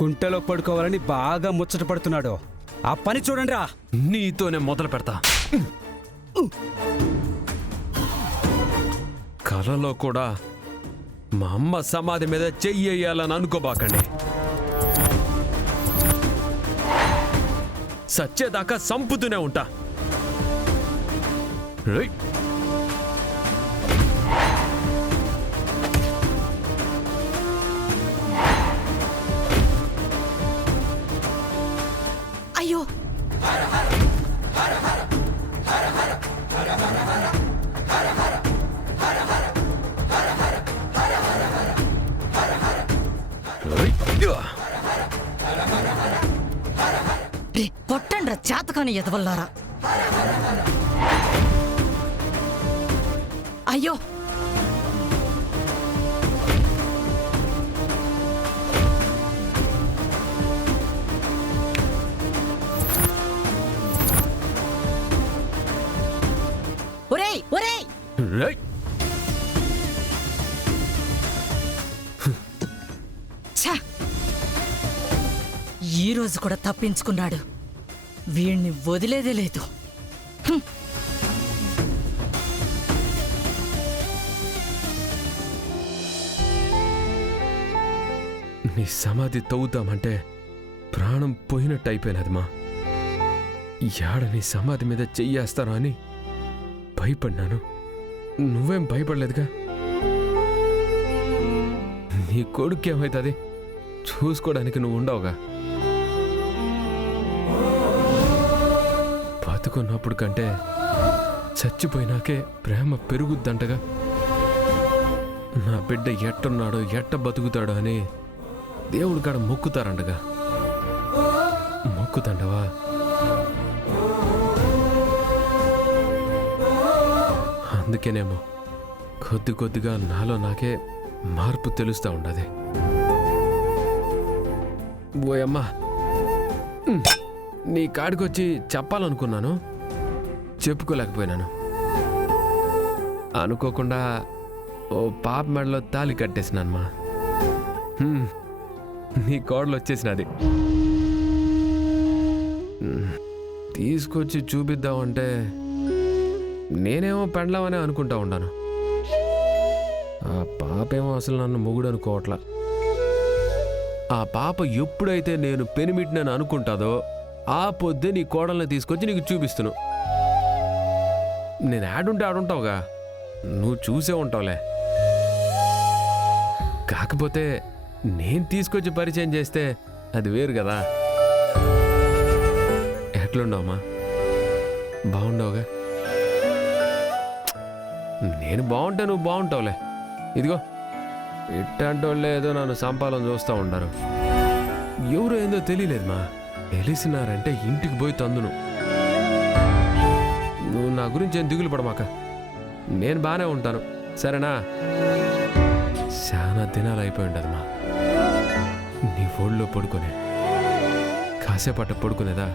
గుంటలో పడుకోవాలని బాగా ముచ్చట పడుతున్నాడు. ఆ పని చూడండి రా. నీతోనే మొదలు పెడతా. కలలో కూడా మా అమ్మ సమాధి మీద చెయ్యాలని అనుకోబాకండి. సచ్చేదాకా సంపుతూనే ఉంటా. అయ్యో కొట్టండ్రా చేతకాని ఎదవల్లారా. అయ్యో ఒరేయ్ ఒరేయ్ ఛ! ఈ రోజు కూడా తప్పించుకున్నాడు. వీణ్ణి వదిలేదే లేదు. నీ సమాధి తవ్వుతామంటే ప్రాణం పోయినట్టు అయిపోయినదిమా. యాడ నీ సమాధి మీద చెయ్యేస్తానో అని భయపడ్డాను. నువ్వేం భయపడలేదుగా. నీ కొడుకు ఏమవుతుంది చూసుకోవడానికి నువ్వు ఉండవుగా. బతుకున్నప్పుడు కంటే చచ్చిపోయినాకే ప్రేమ పెరుగుద్దంటగా. నా బిడ్డ ఎట్టున్నాడో ఎట్ట బతుకుతాడో అని దేవుడి కాడ మొక్కుతారంటగా. మొక్కుతండవా? అందుకేనేమో కొద్ది కొద్దిగా నాలో నాకే మార్పు తెలుస్తూ ఉండదు. ఓయమ్మా, నీ కాడికొచ్చి చెప్పాలనుకున్నాను, చెప్పుకోలేకపోయినాను. అనుకోకుండా ఓ పాప మెడలో తాళి కట్టేసినానమ్మా. నీ కోడలు వచ్చేసినది. తీసుకొచ్చి చూపిద్దామంటే నేనేమో పెండ్లామనే అనుకుంటా ఉన్నాను. ఆ పాపేమో అసలు నన్ను మొగుడు అనుకోవట్లా. ఆ పాప ఎప్పుడైతే నేను పెనిమిటినని అనుకుంటాదో ఆ పొద్దే నీ కోడల్ని తీసుకొచ్చి నీకు చూపిస్తున్నాను. నేను ఆడుంటే ఆడుంటావుగా, నువ్వు చూసే ఉంటావులే. కాకపోతే నేను తీసుకొచ్చి పరిచయం చేస్తే అది వేరు కదా. ఎట్లున్నావమ్మా? బాగుండవుగా? నేను బాగుంటే నువ్వు బాగుంటావులే. ఇదిగో ఇట్టంటి వాళ్ళే ఏదో నన్ను సంపాలని చూస్తూ ఉంటారు. ఎవరు ఏందో తెలియలేదుమా. తెలిసినారంటే ఇంటికి పోయి తందును. నువ్వు నా గురించి ఏం దిగులు పడమాక, నేను బాగానే ఉంటాను సరేనా? చాలా దినాలు అయిపోయి ఉండదమ్మా నీ ఒళ్ళో పడుకునే. కాసేపట్ట పడుకునేదా